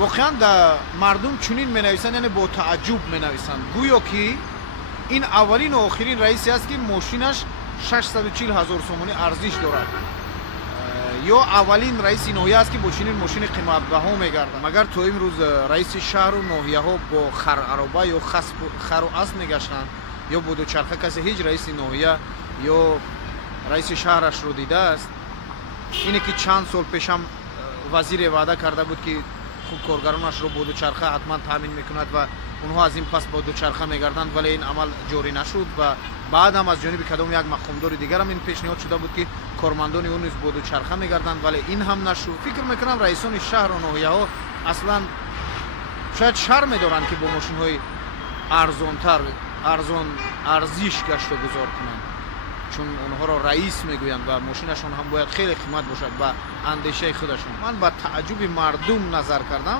воқеан да мардум чунин менависанд, яъне бо тааҷҷуб менависанд, гӯё ки ин аввалину охирин раисе аст ки мошинаш 640 000 сомонӣ арзиш дорад, ё аввалин раиси ноҳия аст ки бо чунин мошини қиматбаҳо мегардад. Магар то имрӯз раиси шаҳру ноҳияҳо бо харароба ё хару асп мегаштанд ё бо дучарха, касе ҳеҷ раиси ноҳия ё раиси шаҳрашро дидааст? ине ки чанд сол пешам вазире ваъда карда буд ки коргаронашро бо дучарха ҳатман таъмин мекунад ва онҳо аз ин пас бо дучарха мегарданд, вале ин амал ҷорӣ нашуд ва баъдам аз ҷониби кадом як мақомдори дигарам ин пешниҳод шуда буд ки кормандони он низ бо дучарха мегарданд, вале ин ҳам нашуд. фикр мекунам раисони шаҳру ноҳияҳо аслан шояд шарм медоранд ки бо мошинҳои арзонтар арзон арзиш гаштогузор кунанд, чун онҳоро раис мегӯянд ва мошинашон ҳам бояд хеле қимат бошад ба андешаи худашон. Ман ба тааҷҷуби мардум назар кардам.